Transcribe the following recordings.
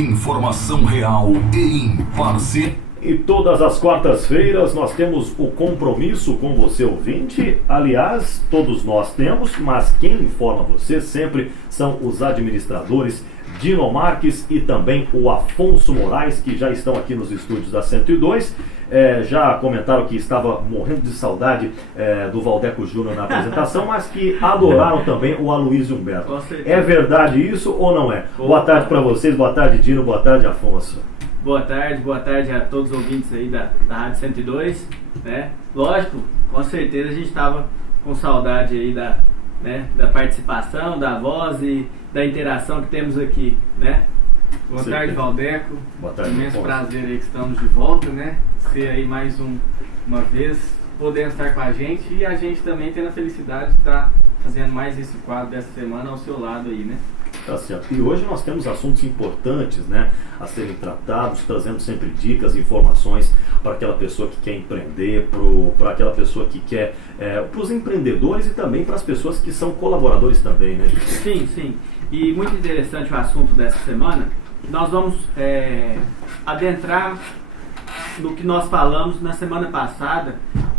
Informação real e imparcial. E todas as quartas-feiras nós temos o compromisso com você, ouvinte. Aliás, todos nós temos, mas quem informa você sempre são os administradores Dino Marques e também o Afonso Moraes, que já estão aqui nos estúdios da 102. Já comentaram que estava morrendo de saudade do Valdeco Júnior na apresentação, mas que adoraram também o Aloysio Humberto. É verdade isso ou não é? Boa tarde para vocês, boa tarde Dino, boa tarde Afonso. Boa tarde a todos os ouvintes aí da Rádio 102, né? Lógico, com certeza a gente estava com saudade aí da participação, da voz e da interação que temos aqui, né? Boa tarde, Valdeco. Boa tarde. Imenso prazer aí que estamos de volta, né? Ser aí mais uma vez, podendo estar com a gente e a gente também tendo a felicidade de estar fazendo mais esse quadro dessa semana ao seu lado aí, né? Tá certo. E hoje nós temos assuntos importantes, né, a serem tratados, trazendo sempre dicas, informações para aquela pessoa que quer empreender, para aquela pessoa que quer, para os empreendedores e também para as pessoas que são colaboradores também, né? Sim. E muito interessante o assunto dessa semana. Nós vamos adentrar no que nós falamos na semana passada,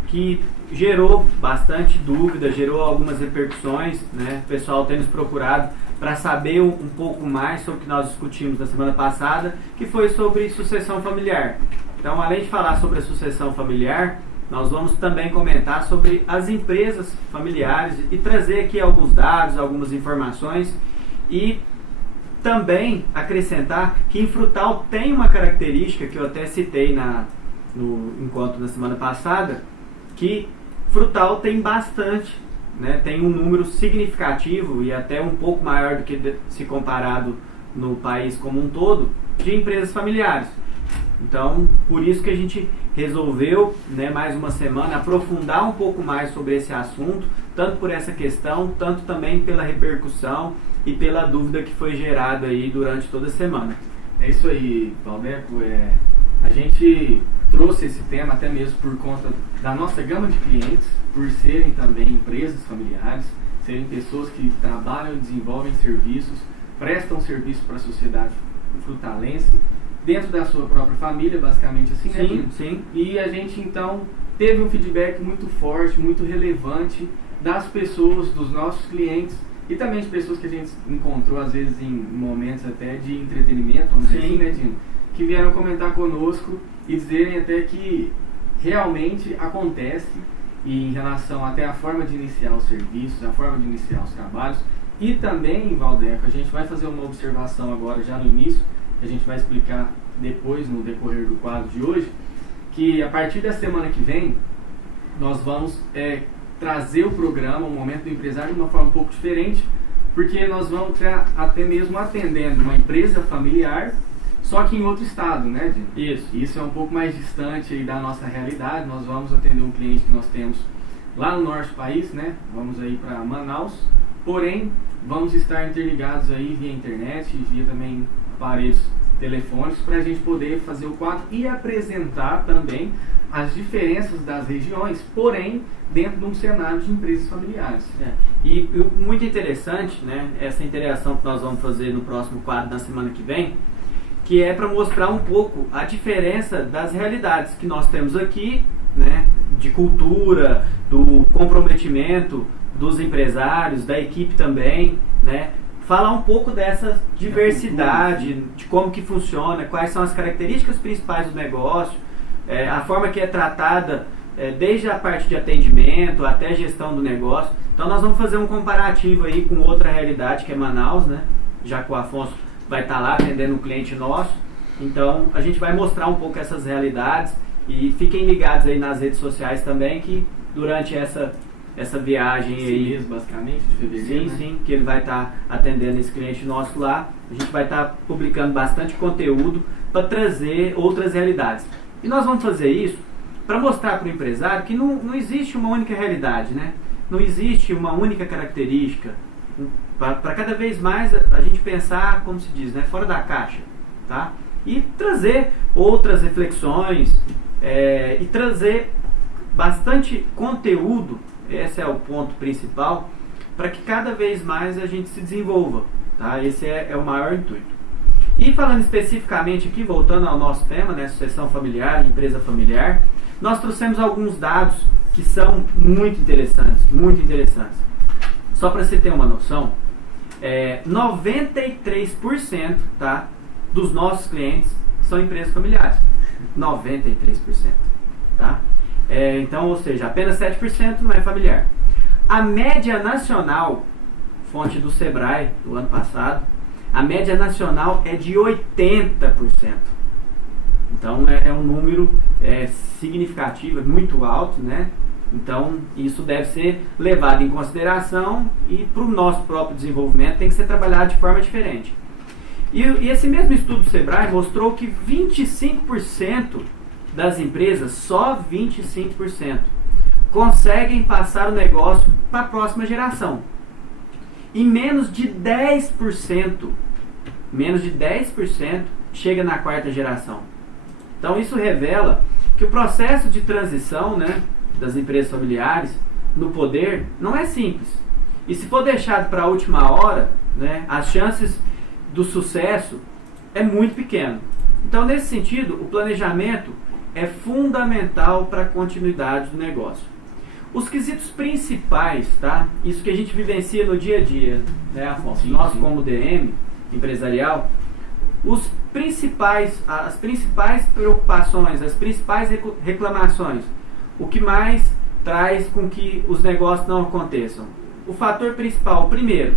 que gerou bastante dúvida, gerou algumas repercussões, né? O pessoal tem nos procurado para saber um pouco mais sobre o que nós discutimos na semana passada, que foi sobre sucessão familiar. Então, além de falar sobre a sucessão familiar, nós vamos também comentar sobre as empresas familiares e trazer aqui alguns dados, algumas informações e também acrescentar que em Frutal tem uma característica que eu até citei no encontro da semana passada, que Frutal tem bastante, né, tem um número significativo e até um pouco maior do que se comparado no país como um todo, de empresas familiares. Então, por isso que a gente resolveu, né, mais uma semana, aprofundar um pouco mais sobre esse assunto, tanto por essa questão, tanto também pela repercussão e pela dúvida que foi gerada aí durante toda a semana. É isso aí, Valdeco. A gente trouxe esse tema até mesmo por conta da nossa gama de clientes, por serem também empresas familiares, serem pessoas que trabalham e desenvolvem serviços, prestam serviço para a sociedade frutalense, dentro da sua própria família, basicamente assim, né, Dino? Sim. E a gente então teve um feedback muito forte, muito relevante das pessoas, dos nossos clientes e também de pessoas que a gente encontrou às vezes em momentos até de entretenimento, vamos dizer assim, né, Dino? Que vieram comentar conosco e dizerem até que realmente acontece e em relação até a forma de iniciar os serviços, a forma de iniciar os trabalhos e também, Valdeco, a gente vai fazer uma observação agora já no início, que a gente vai explicar depois no decorrer do quadro de hoje, que a partir da semana que vem nós vamos trazer o programa, o Momento do Empresário, de uma forma um pouco diferente, porque nós vamos estar até mesmo atendendo uma empresa familiar, só que em outro estado, né, Dino? Isso é um pouco mais distante aí da nossa realidade. Nós vamos atender um cliente que nós temos lá no norte do país, né? Vamos aí para Manaus, porém vamos estar interligados aí via internet e via também aparelhos telefônicos para a gente poder fazer o quadro e apresentar também as diferenças das regiões, porém dentro de um cenário de empresas familiares. E muito interessante, né, essa interação que nós vamos fazer no próximo quadro na semana que vem, que é para mostrar um pouco a diferença das realidades que nós temos aqui, né, de cultura, do comprometimento dos empresários, da equipe também, né, falar um pouco dessa diversidade, de como que funciona, quais são as características principais do negócio, a forma que é tratada desde a parte de atendimento até a gestão do negócio. Então nós vamos fazer um comparativo aí com outra realidade que é Manaus, né, já que o Afonso vai estar lá atendendo um cliente nosso. Então a gente vai mostrar um pouco essas realidades e fiquem ligados aí nas redes sociais também, que durante essa viagem aí, mês, basicamente, de fevereiro, sim, que ele vai estar atendendo esse cliente nosso lá, a gente vai estar publicando bastante conteúdo para trazer outras realidades. E nós vamos fazer isso para mostrar para o empresário que não existe uma única realidade, né? Não existe uma única característica. Para cada vez mais a gente pensar, como se diz, né, fora da caixa, tá? E trazer outras reflexões e trazer bastante conteúdo, esse é o ponto principal, para que cada vez mais a gente se desenvolva, tá? Esse é o maior intuito. E falando especificamente aqui, voltando ao nosso tema, né, sucessão familiar, empresa familiar, nós trouxemos alguns dados que são muito interessantes, muito interessantes. Só para você ter uma noção, 93%, tá, dos nossos clientes são empresas familiares. 93%. Tá? Então, ou seja, apenas 7% não é familiar. A média nacional, fonte do Sebrae do ano passado, a média nacional é de 80%. Então é um número significativo, muito alto, né? Então isso deve ser levado em consideração e para o nosso próprio desenvolvimento tem que ser trabalhado de forma diferente. E esse mesmo estudo do Sebrae mostrou que 25% das empresas, só 25%, conseguem passar o negócio para a próxima geração. E menos de 10% chega na quarta geração. Então isso revela que o processo de transição, né, das empresas familiares no poder não é simples. E se for deixado para a última hora, né, as chances do sucesso é muito pequeno. Então, nesse sentido, o planejamento é fundamental para a continuidade do negócio. Os quesitos principais, tá? Isso que a gente vivencia no dia a dia, né, Afonso? Nós, como DM empresarial, as principais preocupações, as principais reclamações, o que mais traz com que os negócios não aconteçam? O fator principal, primeiro,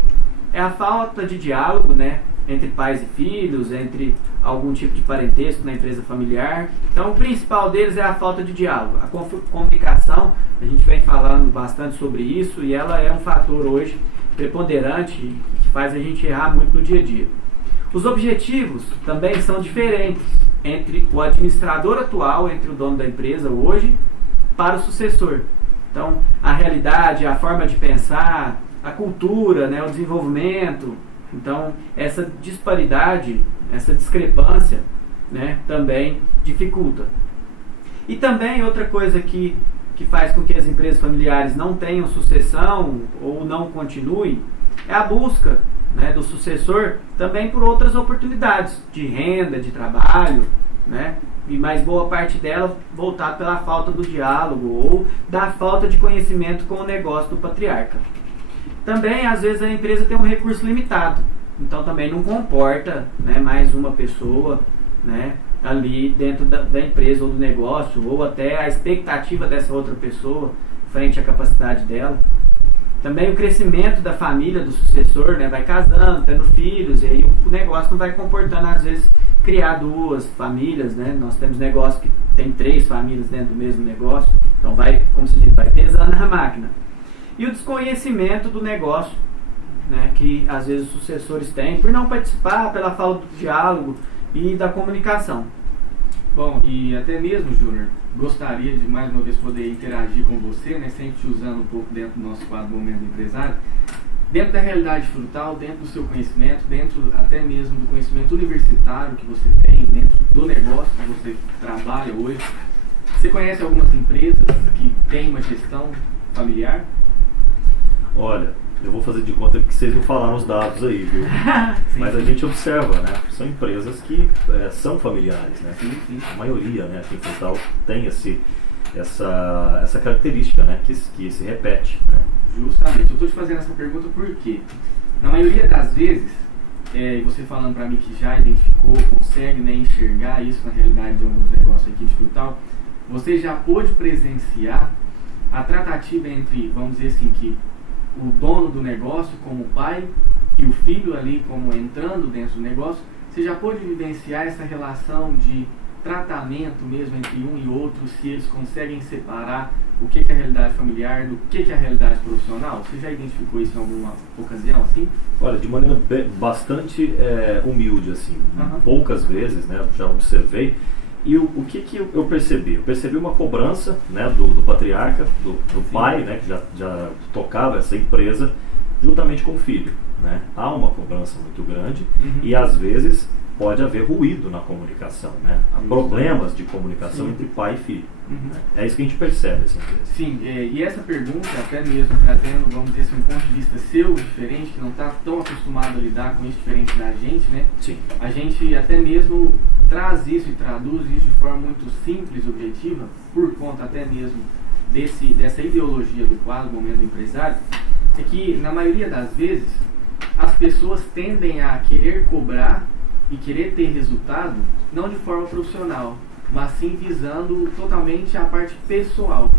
é a falta de diálogo, né, entre pais e filhos, entre algum tipo de parentesco na empresa familiar. Então, o principal deles é a falta de diálogo. A comunicação, a gente vem falando bastante sobre isso e ela é um fator hoje preponderante que faz a gente errar muito no dia a dia. Os objetivos também são diferentes entre o administrador atual, entre o dono da empresa hoje, para o sucessor. Então, a realidade, a forma de pensar, a cultura, né, o desenvolvimento. Então, essa disparidade, essa discrepância, né, também dificulta. E também outra coisa que faz com que as empresas familiares não tenham sucessão ou não continuem é a busca, né, do sucessor também por outras oportunidades de renda, de trabalho, né, e mais boa parte dela voltada pela falta do diálogo ou da falta de conhecimento com o negócio do patriarca. Também, às vezes, a empresa tem um recurso limitado, então também não comporta, né, mais uma pessoa, né, ali dentro da empresa ou do negócio, ou até a expectativa dessa outra pessoa frente à capacidade dela. Também o crescimento da família do sucessor, né, vai casando, tendo filhos, e aí o negócio não vai comportando, às vezes, criar duas famílias, né? Nós temos negócio que tem 3 famílias dentro do mesmo negócio, então vai, como se diz, vai pesando na máquina. E o desconhecimento do negócio, né, que às vezes os sucessores têm por não participar, pela falta do diálogo e da comunicação. Bom, e até mesmo, Júnior, gostaria de mais uma vez poder interagir com você, né, sempre te usando um pouco dentro do nosso quadro Momento Empresário, dentro da realidade frutal, dentro do seu conhecimento, dentro até mesmo do conhecimento universitário que você tem, dentro do negócio que você trabalha hoje. Você conhece algumas empresas que têm uma gestão familiar? Olha, eu vou fazer de conta que vocês não falaram os dados aí, viu? Mas a gente observa, né? São empresas que são familiares, né? Sim, sim. A maioria, né, aqui em Frutal tem essa característica, né, que se repete, né? Justamente. Eu estou te fazendo essa pergunta porque, na maioria das vezes, e você falando para mim que já identificou, consegue, né, enxergar isso na realidade de alguns negócios aqui de Frutal, você já pôde presenciar a tratativa entre, vamos dizer assim, que o dono do negócio como pai e o filho ali como entrando dentro do negócio, você já pôde vivenciar essa relação de tratamento mesmo entre um e outro, se eles conseguem separar o que é a realidade familiar do que é a realidade profissional? Você já identificou isso em alguma ocasião assim? Olha, de maneira bastante humilde, assim. Poucas vezes, né, já observei. E o que eu percebi? Eu percebi uma cobrança, né, do patriarca, do pai, né, que já tocava essa empresa, juntamente com o filho, né? Há uma cobrança muito grande e às vezes pode haver ruído na comunicação, né? Há problemas de comunicação entre pai e filho. É isso que a gente percebe, assim. Sim, e essa pergunta, até mesmo trazendo, vamos dizer assim, um ponto de vista seu, diferente, que não está tão acostumado a lidar com isso diferente da gente, né? Sim. A gente até mesmo traz isso e traduz isso de forma muito simples e objetiva, por conta até mesmo dessa ideologia do quadro, momento do empresário, é que, na maioria das vezes, as pessoas tendem a querer cobrar e querer ter resultado, não de forma profissional, mas sim visando totalmente a parte pessoal.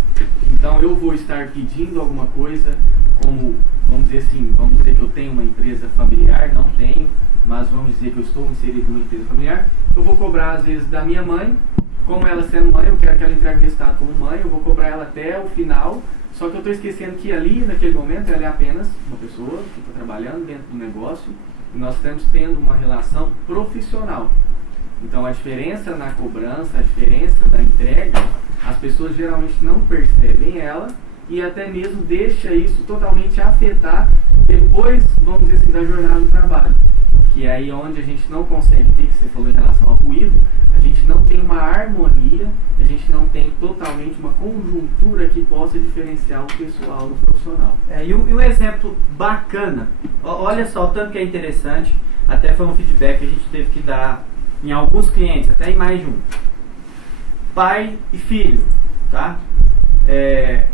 Então eu vou estar pedindo alguma coisa, como, vamos dizer assim, vamos dizer que eu tenho uma empresa familiar, não tenho, mas vamos dizer que eu estou inserido numa empresa familiar, eu vou cobrar às vezes da minha mãe, como ela sendo mãe, eu quero que ela entregue o resultado como mãe, eu vou cobrar ela até o final, só que eu estou esquecendo que ali, naquele momento, ela é apenas uma pessoa que está trabalhando dentro do negócio, e nós estamos tendo uma relação profissional. Então a diferença na cobrança, a diferença da entrega, as pessoas geralmente não percebem ela e até mesmo deixa isso totalmente afetar depois, vamos dizer assim, da jornada do trabalho. Que é aí onde a gente não consegue ter, que você falou em relação ao ruído, a gente não tem uma harmonia, a gente não tem totalmente uma conjuntura que possa diferenciar o pessoal do profissional. E um exemplo bacana, olha só o tanto que é interessante, até foi um feedback que a gente teve que dar em alguns clientes, até em mais de um. Pai e filho, tá?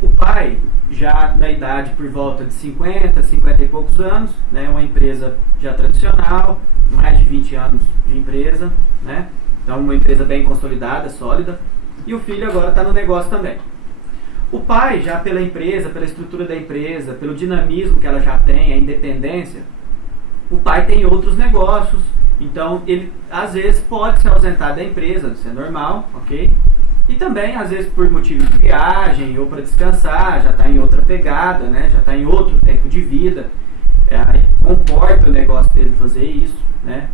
O pai, já na idade por volta de 50 e poucos anos, né? Uma empresa já tradicional, mais de 20 anos de empresa, né? Então uma empresa bem consolidada, sólida. E o filho agora está no negócio também. O pai, já pela empresa, pela estrutura da empresa, pelo dinamismo que ela já tem, a independência, o pai tem outros negócios. Então, ele, às vezes, pode se ausentar da empresa, isso é normal, ok? E também, às vezes, por motivo de viagem ou para descansar, já está em outra pegada, né? Já está em outro tempo de vida. Comporta o negócio dele fazer isso, né?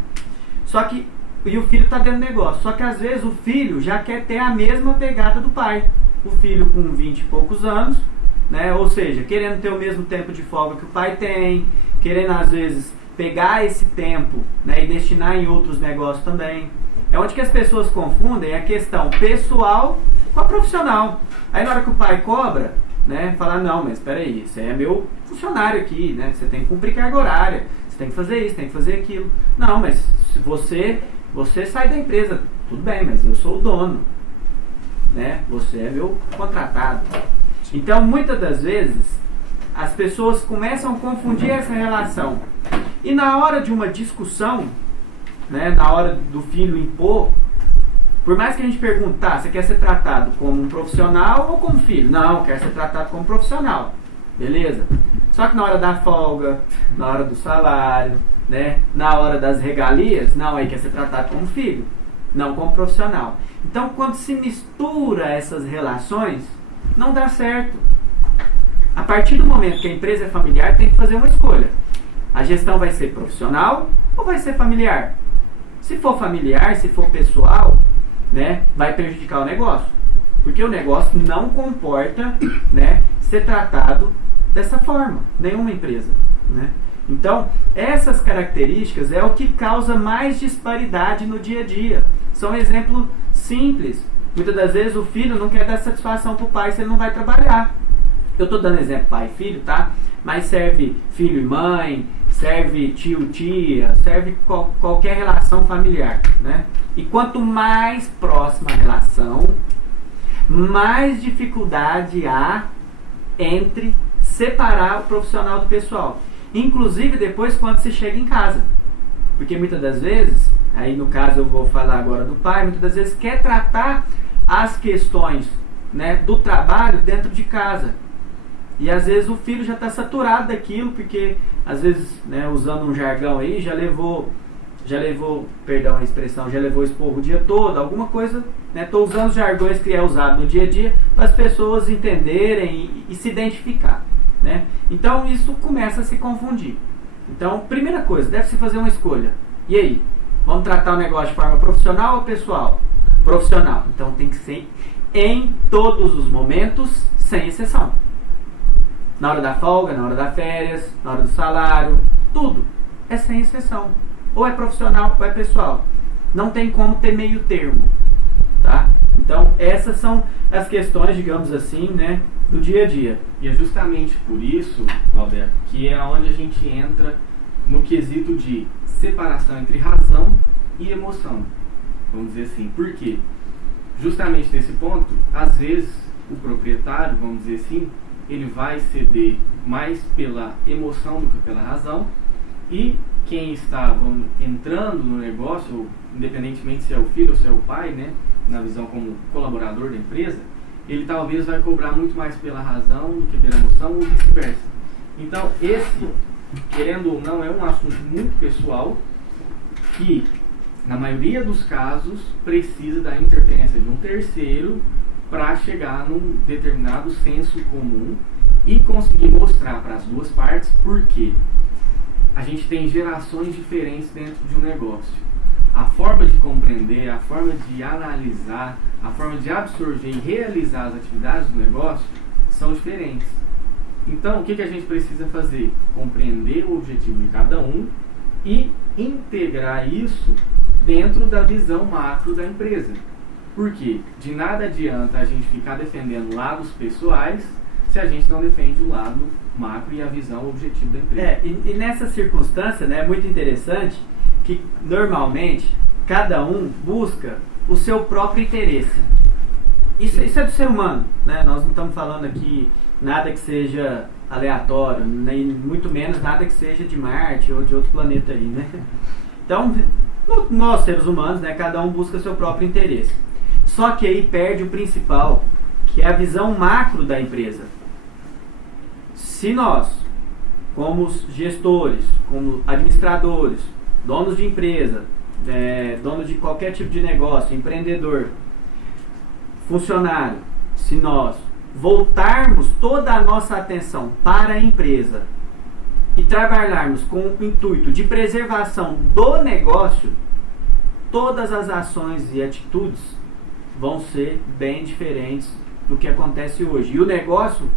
Só que, e o filho está dentro do negócio. Só que, às vezes, o filho já quer ter a mesma pegada do pai. O filho com 20 e poucos anos, né? Ou seja, querendo ter o mesmo tempo de folga que o pai tem, querendo, às vezes, pegar esse tempo, né, e destinar em outros negócios também. É onde que as pessoas confundem a questão pessoal com a profissional. Aí na hora que o pai cobra, né, fala, não, mas espera aí, você é meu funcionário aqui, né, você tem que cumprir carga horária, você tem que fazer isso, tem que fazer aquilo. Não, mas se você sai da empresa, tudo bem, mas eu sou o dono, né, você é meu contratado. Então, muitas das vezes, as pessoas começam a confundir essa relação. E na hora de uma discussão, né, na hora do filho impor, por mais que a gente pergunte, tá, você quer ser tratado como um profissional ou como filho? Não, quer ser tratado como profissional. Beleza? Só que na hora da folga, na hora do salário, né, na hora das regalias, não, aí quer ser tratado como filho, não como profissional. Então, quando se mistura essas relações, não dá certo. A partir do momento que a empresa é familiar, tem que fazer uma escolha. A gestão vai ser profissional ou vai ser familiar? Se for familiar, se for pessoal, né, vai prejudicar o negócio. Porque o negócio não comporta, né, ser tratado dessa forma. Nenhuma empresa, né? Então, essas características é o que causa mais disparidade no dia a dia. São exemplos simples. Muitas das vezes o filho não quer dar satisfação para o pai se ele não vai trabalhar. Eu estou dando exemplo pai e filho, tá? Mas serve filho e mãe, serve tio, tia, serve qualquer relação familiar, né? E quanto mais próxima a relação, mais dificuldade há entre separar o profissional do pessoal. Inclusive depois quando se chega em casa. Porque muitas das vezes, aí no caso eu vou falar agora do pai, muitas das vezes quer tratar as questões, né, do trabalho dentro de casa. E às vezes o filho já está saturado daquilo, porque às vezes, né, usando um jargão aí, já levou, perdão a expressão, já levou esporro o dia todo, alguma coisa, né? Estou usando os jargões que é usado no dia a dia para as pessoas entenderem e se identificar, né? Então isso começa a se confundir. Então, primeira coisa, deve-se fazer uma escolha. E aí? Vamos tratar o negócio de forma profissional ou pessoal? Profissional. Então tem que ser em todos os momentos, sem exceção. Na hora da folga, na hora das férias, na hora do salário, tudo é sem exceção. Ou é profissional ou é pessoal. Não tem como ter meio termo, tá? Então, essas são as questões, digamos assim, né, do dia a dia. E é justamente por isso, Valder, que é onde a gente entra no quesito de separação entre razão e emoção. Vamos dizer assim. Por quê? Justamente nesse ponto, às vezes, o proprietário, vamos dizer assim, ele vai ceder mais pela emoção do que pela razão, e quem está entrando no negócio, independentemente se é o filho ou se é o pai, né, na visão como colaborador da empresa, ele talvez vai cobrar muito mais pela razão do que pela emoção ou vice-versa. Então, esse, querendo ou não, é um assunto muito pessoal que, na maioria dos casos, precisa da interferência de um terceiro para chegar num determinado senso comum e conseguir mostrar para as duas partes por quê. A gente tem gerações diferentes dentro de um negócio. A forma de compreender, a forma de analisar, a forma de absorver e realizar as atividades do negócio são diferentes. Então, o que a gente precisa fazer? Compreender o objetivo de cada um e integrar isso dentro da visão macro da empresa. Por quê? De nada adianta a gente ficar defendendo lados pessoais se a gente não defende o lado macro e a visão, o objetivo da empresa. E nessa circunstância, né, é muito interessante que, normalmente, cada um busca o seu próprio interesse. Isso é do ser humano, né? Nós não estamos falando aqui nada que seja aleatório, nem muito menos nada que seja de Marte ou de outro planeta aí, né? Então, nós seres humanos, né, cada um busca o seu próprio interesse. Só que aí perde o principal, que é a visão macro da empresa. Se nós, como gestores, como administradores, donos de empresa, donos de qualquer tipo de negócio, empreendedor, funcionário, se nós voltarmos toda a nossa atenção para a empresa e trabalharmos com o intuito de preservação do negócio, todas as ações e atitudes vão ser bem diferentes do que acontece hoje. E o negócio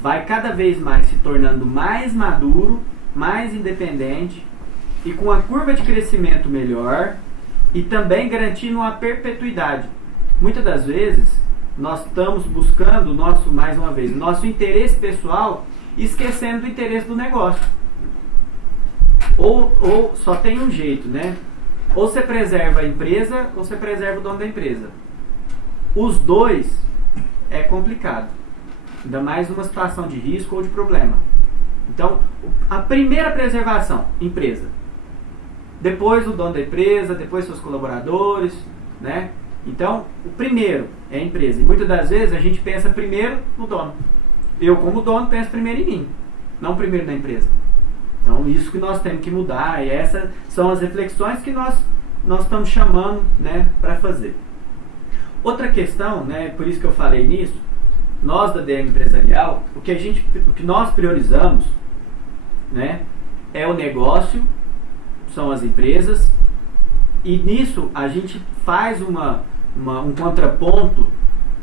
vai cada vez mais se tornando mais maduro, mais independente e com a curva de crescimento melhor e também garantindo uma perpetuidade. Muitas das vezes nós estamos buscando mais uma vez, nosso interesse pessoal, esquecendo do interesse do negócio. Ou só tem um jeito, né? Ou você preserva a empresa, ou você preserva o dono da empresa. Os dois é complicado. Ainda mais numa situação de risco ou de problema. Então, a primeira preservação, empresa. Depois o dono da empresa, depois seus colaboradores, né? Então, o primeiro é a empresa. E muitas das vezes a gente pensa primeiro no dono. Eu, como dono, penso primeiro em mim, não primeiro na empresa. Então, isso que nós temos que mudar. E essas são as reflexões que nós estamos chamando, né, para fazer. Outra questão, né, por isso que eu falei nisso, nós da DM Empresarial, o que nós priorizamos, né, é o negócio, são as empresas, e nisso a gente faz um contraponto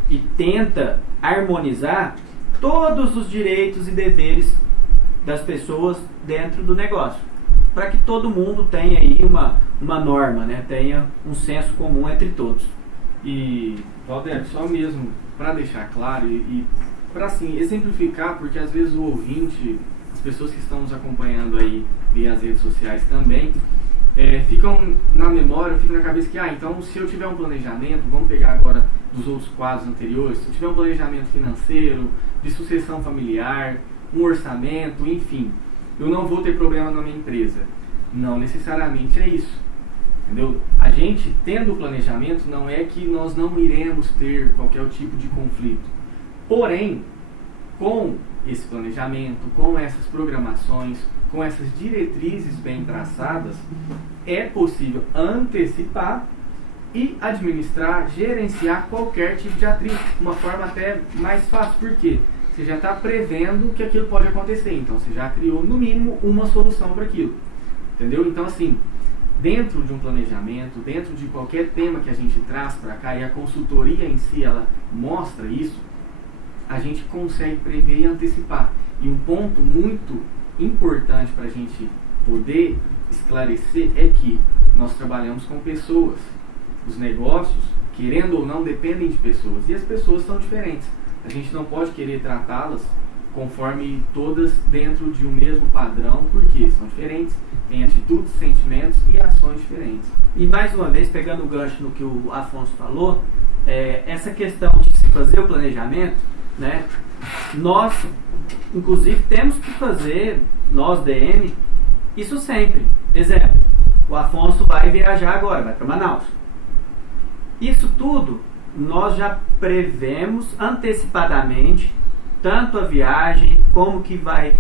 e tenta harmonizar todos os direitos e deveres das pessoas dentro do negócio, para que todo mundo tenha aí uma norma, né, tenha um senso comum entre todos. E, Valder, só mesmo para deixar claro e para assim exemplificar, porque às vezes o ouvinte, as pessoas que estão nos acompanhando aí via as redes sociais também, ficam na memória, ficam na cabeça que, então se eu tiver um planejamento, vamos pegar agora dos outros quadros anteriores, se eu tiver um planejamento financeiro, de sucessão familiar, um orçamento, enfim, eu não vou ter problema na minha empresa. Não necessariamente é isso. Entendeu? A gente, tendo o planejamento, não é que nós não iremos ter qualquer tipo de conflito. Porém, com esse planejamento, com essas programações, com essas diretrizes bem traçadas, é possível antecipar e administrar, gerenciar qualquer tipo de atrito, uma forma até mais fácil. Por quê? Você já está prevendo que aquilo pode acontecer, então você já criou no mínimo uma solução para aquilo. Entendeu? Então assim, dentro de um planejamento, dentro de qualquer tema que a gente traz para cá, e a consultoria em si, ela mostra isso, a gente consegue prever e antecipar. E um ponto muito importante para a gente poder esclarecer é que nós trabalhamos com pessoas. Os negócios, querendo ou não, dependem de pessoas. E as pessoas são diferentes. A gente não pode querer tratá-las conforme todas dentro de um mesmo padrão, porque são diferentes, têm atitudes, sentimentos e ações diferentes. E mais uma vez, pegando o gancho no que o Afonso falou, essa questão de se fazer o planejamento, né, nós, inclusive, temos que fazer, nós DM, isso sempre. Exemplo, o Afonso vai viajar agora, vai para Manaus. Isso tudo nós já prevemos antecipadamente, tanto a viagem, como que vai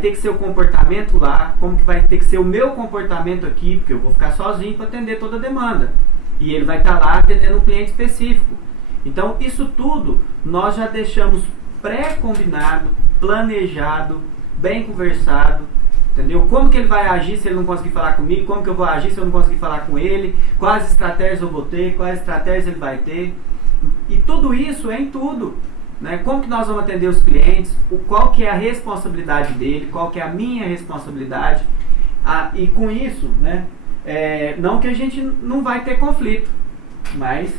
ter que ser o comportamento lá, como que vai ter que ser o meu comportamento aqui, porque eu vou ficar sozinho para atender toda a demanda. E ele vai estar lá atendendo um cliente específico. Então, isso tudo nós já deixamos pré-combinado, planejado, bem conversado, entendeu? Como que ele vai agir se ele não conseguir falar comigo, como que eu vou agir se eu não conseguir falar com ele, quais estratégias eu vou ter, quais estratégias ele vai ter. E tudo isso é em tudo. Né? Como que nós vamos atender os clientes, qual que é a responsabilidade dele, qual que é a minha responsabilidade. E com isso, né, não que a gente não vai ter conflito, mas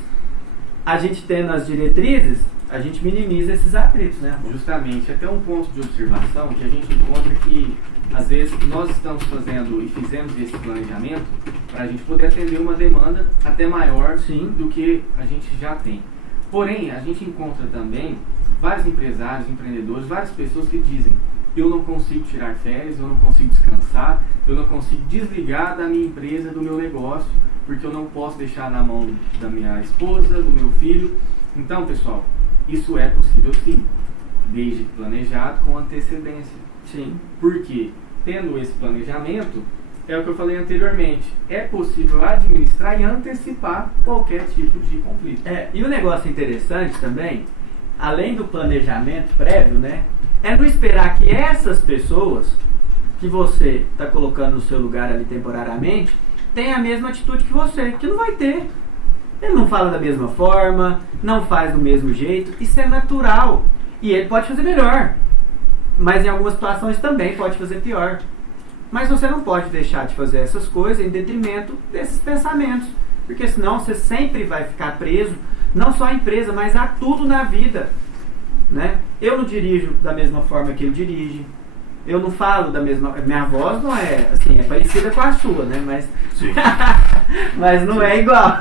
a gente tendo as diretrizes, a gente minimiza esses atritos. Né? Justamente, até um ponto de observação que a gente encontra que às vezes nós estamos fazendo e fizemos esse planejamento para a gente poder atender uma demanda até maior, sim, do que a gente já tem. Porém, a gente encontra também vários empresários, empreendedores, várias pessoas que dizem: eu não consigo tirar férias, eu não consigo descansar, eu não consigo desligar da minha empresa, do meu negócio, porque eu não posso deixar na mão da minha esposa, do meu filho. Então, pessoal, isso é possível sim, desde planejado com antecedência. Sim. Porque, tendo esse planejamento, é o que eu falei anteriormente, é possível administrar e antecipar qualquer tipo de conflito. E o negócio interessante também, além do planejamento prévio, né, é não esperar que essas pessoas que você está colocando no seu lugar ali temporariamente tenham a mesma atitude que você, que não vai ter. Ele não fala da mesma forma, não faz do mesmo jeito, isso é natural. E ele pode fazer melhor, mas em algumas situações também pode fazer pior. Mas você não pode deixar de fazer essas coisas em detrimento desses pensamentos, porque senão você sempre vai ficar preso, não só à empresa, mas a tudo na vida. Né? Eu não dirijo da mesma forma que ele dirige, eu não falo da mesma... Minha voz não é assim, é parecida com a sua, né? Mas, mas não é igual.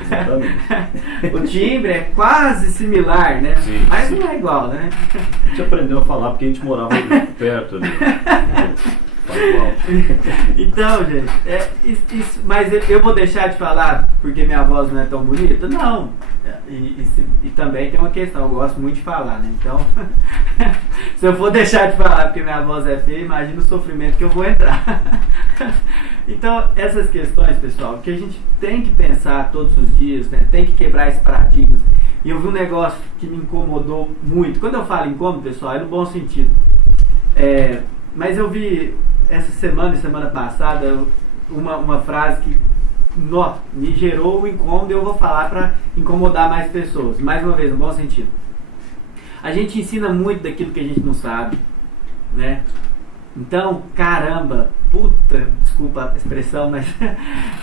Exatamente. O timbre é quase similar, né? Sim, mas não é igual, né? A gente aprendeu a falar porque a gente morava perto ali. Então, gente, mas eu vou deixar de falar porque minha voz não é tão bonita? Não. E também tem uma questão, eu gosto muito de falar, né? Então, se eu for deixar de falar porque minha voz é feia, imagina o sofrimento que eu vou entrar. Então, essas questões, pessoal, que a gente tem que pensar todos os dias, né? Tem que quebrar esses paradigmas. E eu vi um negócio que me incomodou muito. Quando eu falo incômodo, pessoal, é no bom sentido. Mas eu vi essa semana e semana passada uma frase que me gerou um incômodo e eu vou falar para incomodar mais pessoas. Mais uma vez, no bom sentido. A gente ensina muito daquilo que a gente não sabe, né? Então, caramba, desculpa a expressão, mas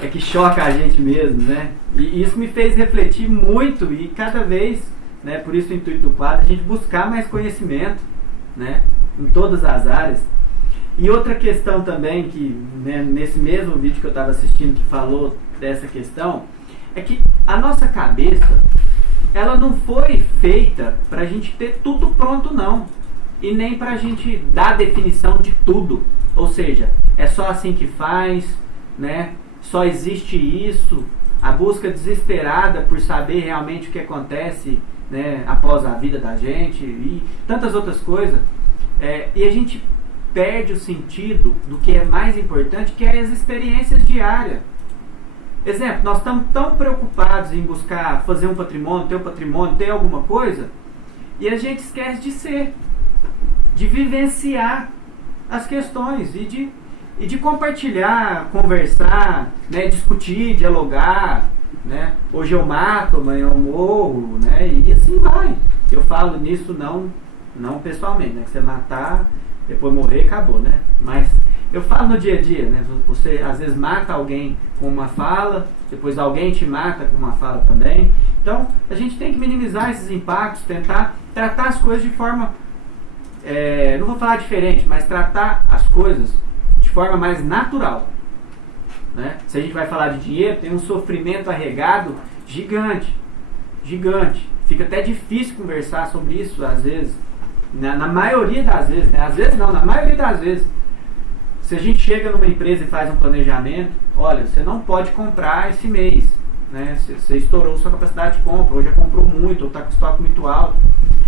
é que choca a gente mesmo, né? E isso me fez refletir muito e cada vez, né, por isso o intuito do quadro, a gente buscar mais conhecimento, né, em todas as áreas. E outra questão também, que, né, nesse mesmo vídeo que eu estava assistindo que falou dessa questão, é que a nossa cabeça, ela não foi feita para a gente ter tudo pronto, não. E nem para a gente dar definição de tudo. Ou seja, é só assim que faz, né? Só existe isso. A busca desesperada por saber realmente o que acontece, né, após a vida da gente e tantas outras coisas. E a gente perde o sentido do que é mais importante, que é as experiências diárias. Exemplo, nós estamos tão preocupados em buscar fazer um patrimônio, ter alguma coisa, e a gente esquece de ser, de vivenciar as questões e de compartilhar, conversar, né, discutir, dialogar, né? Hoje eu mato, amanhã eu morro, né? E assim vai. Eu falo nisso não pessoalmente, né? Que você matar, depois morrer, acabou, né? Mas eu falo no dia a dia, né? Você às vezes mata alguém com uma fala, depois alguém te mata com uma fala também. Então, a gente tem que minimizar esses impactos, tentar tratar as coisas de forma, não vou falar diferente, mas tratar as coisas de forma mais natural, né? Se a gente vai falar de dinheiro, tem um sofrimento arregado gigante, gigante. Fica até difícil conversar sobre isso, às vezes, na maioria das vezes, né? Às vezes não, na maioria das vezes. Se a gente chega numa empresa e faz um planejamento, olha, você não pode comprar esse mês, né? Você estourou sua capacidade de compra, ou já comprou muito, ou está com estoque muito alto.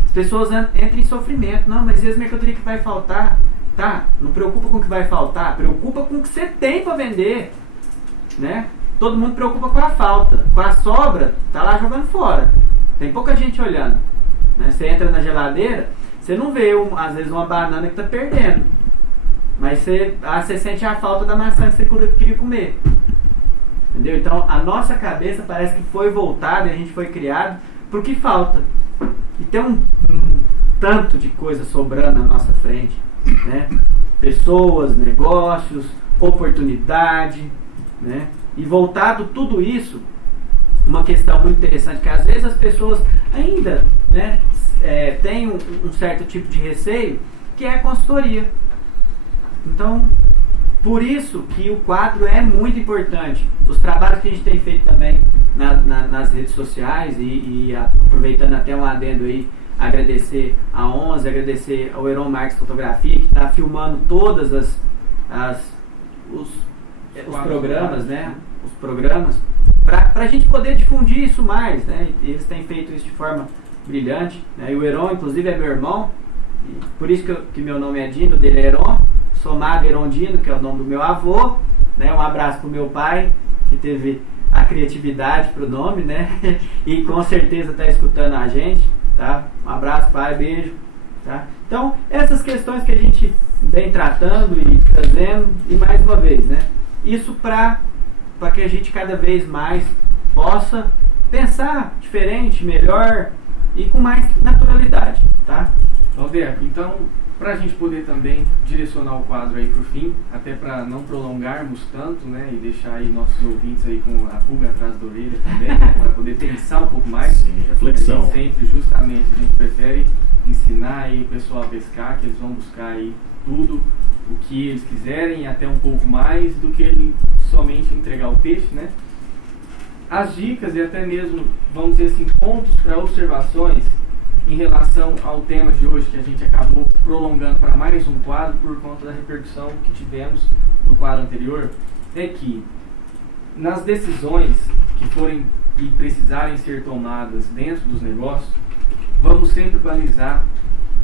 As pessoas entram em sofrimento. Não, mas e as mercadorias que vai faltar? Tá, não preocupa com o que vai faltar, preocupa com o que você tem para vender, né? Todo mundo preocupa com a falta, com a sobra, tá lá jogando fora. Tem pouca gente olhando, né? Você entra na geladeira, você não vê, às vezes, uma banana que está perdendo, mas você sente a falta da maçã que você queria comer. Entendeu? Então, a nossa cabeça parece que foi voltada, e a gente foi criado para o que falta. E tem um tanto de coisa sobrando na nossa frente, né? Pessoas, negócios, oportunidade, né? E voltado tudo isso, uma questão muito interessante, que às vezes as pessoas ainda, né, têm um certo tipo de receio, que é a consultoria. Então, por isso que o quadro é muito importante. Os trabalhos que a gente tem feito também nas redes sociais, e aproveitando até um adendo aí, agradecer a 11, agradecer ao Heron Marques Fotografia, que está filmando todas os programas, né? Os programas, para a gente poder difundir isso mais, né? E eles têm feito isso de forma brilhante, né? E o Heron, inclusive, é meu irmão, por isso que meu nome é Dino, dele é Heron, somado Heron Dino, que é o nome do meu avô, né? Um abraço para o meu pai, que teve a criatividade para o nome, né? E com certeza está escutando a gente, tá? Um abraço, pai, beijo, tá? Então, essas questões que a gente vem tratando e trazendo, e mais uma vez, né? Isso para que a gente cada vez mais possa pensar diferente, melhor e com mais naturalidade, tá? Alberto, então, para a gente poder também direcionar o quadro aí para o fim, até para não prolongarmos tanto, né, e deixar aí nossos ouvintes aí com a pulga atrás da orelha também, né, para poder pensar um pouco mais. Sim, reflexão. A gente sempre, justamente, a gente prefere ensinar aí o pessoal a pescar, que eles vão buscar aí tudo o que eles quiserem e até um pouco mais do que ele somente entregar o peixe, né? As dicas e até mesmo, vamos dizer assim, pontos para observações em relação ao tema de hoje, que a gente acabou prolongando para mais um quadro por conta da repercussão que tivemos no quadro anterior, é que nas decisões que forem e precisarem ser tomadas dentro dos negócios, vamos sempre balizar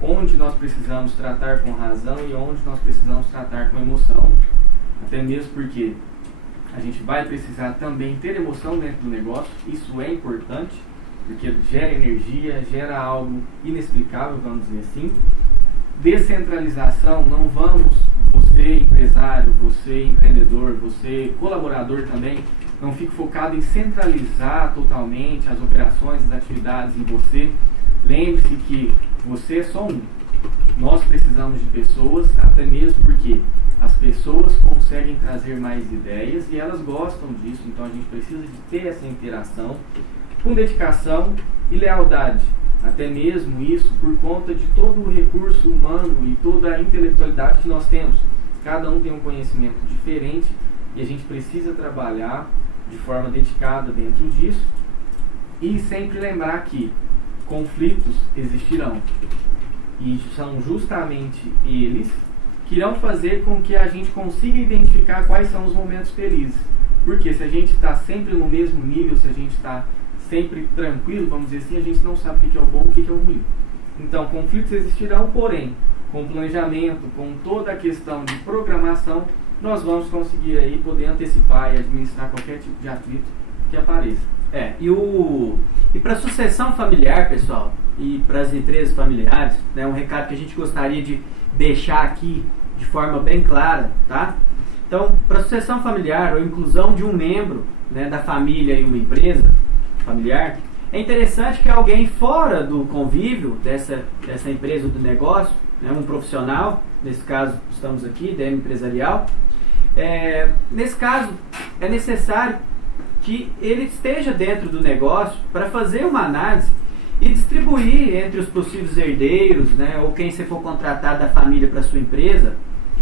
onde nós precisamos tratar com razão e onde nós precisamos tratar com emoção, até mesmo porque a gente vai precisar também ter emoção dentro do negócio, isso é importante, porque gera energia, gera algo inexplicável, vamos dizer assim. Descentralização, não vamos, você empresário, você empreendedor, você colaborador também, não fique focado em centralizar totalmente as operações, as atividades em você. Lembre-se que você é só um. Nós precisamos de pessoas, até mesmo porque as pessoas conseguem trazer mais ideias e elas gostam disso, então a gente precisa de ter essa interação com dedicação e lealdade. Até mesmo isso por conta de todo o recurso humano e toda a intelectualidade que nós temos. Cada um tem um conhecimento diferente e a gente precisa trabalhar de forma dedicada dentro disso e sempre lembrar que conflitos existirão e são justamente eles que irão fazer com que a gente consiga identificar quais são os momentos felizes. Porque se a gente está sempre no mesmo nível, se a gente está sempre tranquilo, vamos dizer assim, a gente não sabe o que é o bom e o que é o ruim. Então, conflitos existirão, porém, com planejamento, com toda a questão de programação, nós vamos conseguir aí poder antecipar e administrar qualquer tipo de atrito que apareça. E para a sucessão familiar, pessoal, e para as empresas familiares, né, um recado que a gente gostaria de deixar aqui de forma bem clara, tá? Então, para a sucessão familiar ou inclusão de um membro, né, da família em uma empresa familiar, é interessante que alguém fora do convívio dessa empresa ou do negócio, né, um profissional, nesse caso estamos aqui, DM Empresarial. Nesse caso, é necessário que ele esteja dentro do negócio para fazer uma análise e distribuir entre os possíveis herdeiros, né, ou quem você for contratar da família para sua empresa,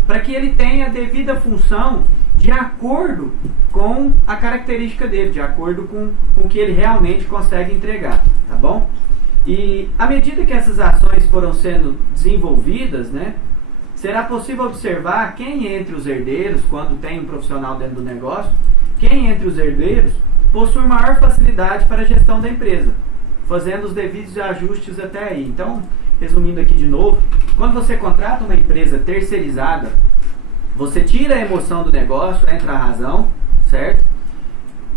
para que ele tenha a devida função de acordo com a característica dele, de acordo com o que ele realmente consegue entregar, tá bom? E à medida que essas ações foram sendo desenvolvidas, né, será possível observar quem entre os herdeiros, quando tem um profissional dentro do negócio, quem entre os herdeiros possui maior facilidade para a gestão da empresa, fazendo os devidos ajustes até aí. Então, resumindo aqui de novo, quando você contrata uma empresa terceirizada, você tira a emoção do negócio, entra a razão, certo?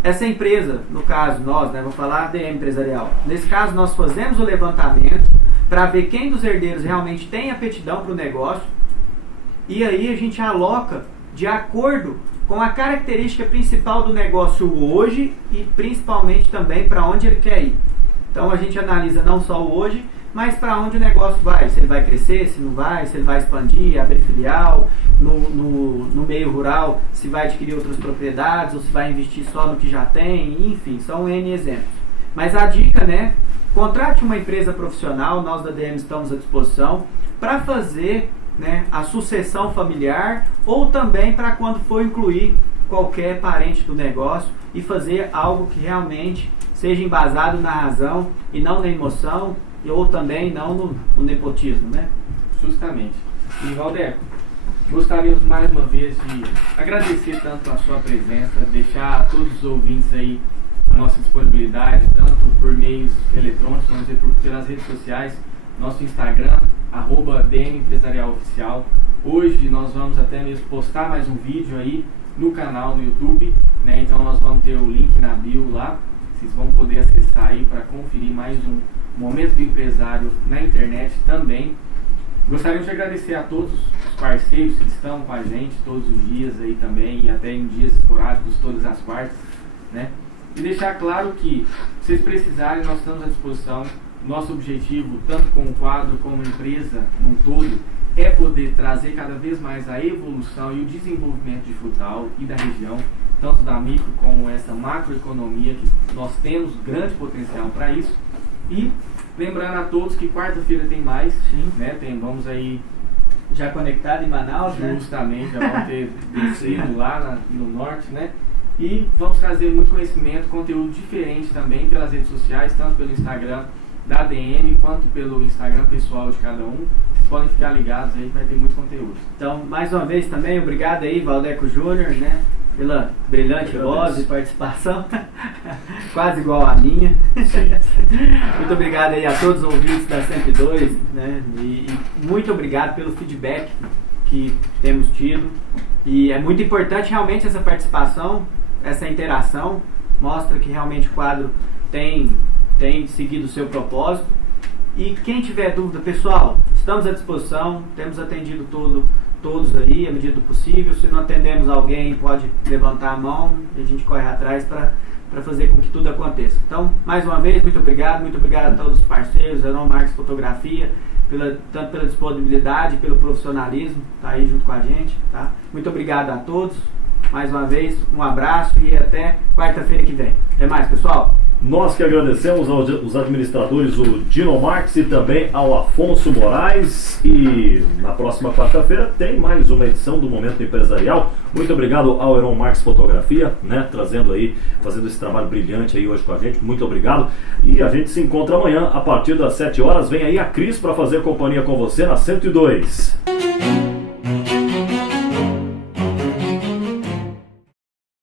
Essa empresa, no caso nós, né, vou falar DM Empresarial, nesse caso nós fazemos o levantamento para ver quem dos herdeiros realmente tem aptidão para o negócio, e aí a gente aloca de acordo com a característica principal do negócio hoje e principalmente também para onde ele quer ir. Então a gente analisa não só o hoje, mas para onde o negócio vai, se ele vai crescer, se não vai, se ele vai expandir, abrir filial, no meio rural, se vai adquirir outras propriedades ou se vai investir só no que já tem, enfim, são N exemplos. Mas a dica, né, contrate uma empresa profissional, nós da DM estamos à disposição para fazer, né, a sucessão familiar ou também para quando for incluir qualquer parente do negócio e fazer algo que realmente seja embasado na razão e não na emoção ou também não no nepotismo, né? Justamente. E Valdeco, gostaríamos mais uma vez de agradecer tanto a sua presença, deixar a todos os ouvintes aí a nossa disponibilidade, tanto por meios eletrônicos, vamos dizer, pelas redes sociais, nosso Instagram, @DM Empresarial Oficial. Hoje nós vamos até mesmo postar mais um vídeo aí no canal no YouTube, né? Então nós vamos ter o link na bio lá, vocês vão poder acessar aí para conferir mais um Momento do Empresário na internet também. Gostaríamos de agradecer a todos os parceiros que estão com a gente todos os dias aí também, e até em dias esporádicos, todas as quartas, né? E deixar claro que, se vocês precisarem, nós estamos à disposição. Nosso objetivo, tanto com o quadro como a empresa num todo, é poder trazer cada vez mais a evolução e o desenvolvimento de Frutal e da região, tanto da micro como essa macroeconomia, que nós temos grande potencial para isso. E lembrando a todos que quarta-feira tem mais, né? Vamos aí já conectado em Manaus, justamente, já vamos ter descido lá no norte, né? E vamos trazer muito conhecimento, conteúdo diferente também pelas redes sociais, tanto pelo Instagram da DM quanto pelo Instagram pessoal de cada um. Vocês podem ficar ligados aí que vai ter muito conteúdo. Então, mais uma vez também, obrigado aí, Valdeco Júnior, né, pela brilhante voz e participação, quase igual a minha. Muito obrigado aí a todos os ouvintes da 102, né, e muito obrigado pelo feedback que temos tido. E é muito importante realmente essa participação, essa interação, mostra que realmente o quadro tem seguido o seu propósito. E quem tiver dúvida, pessoal, estamos à disposição, temos atendido todos aí, à medida do possível. Se não atendemos alguém, pode levantar a mão e a gente corre atrás para fazer com que tudo aconteça. Então, mais uma vez, muito obrigado a todos os parceiros, Heron Marques Fotografia, tanto pela disponibilidade, pelo profissionalismo, tá aí junto com a gente, tá? Muito obrigado a todos, mais uma vez, um abraço e até quarta-feira que vem. Até mais, pessoal! Nós que agradecemos aos administradores, o Dino Marques e também ao Afonso Moraes. E na próxima quarta-feira tem mais uma edição do Momento Empresarial. Muito obrigado ao Heron Marques Fotografia, né, fazendo esse trabalho brilhante aí hoje com a gente. Muito obrigado. E a gente se encontra amanhã a partir das 7 horas. Vem aí a Cris para fazer companhia com você na 102.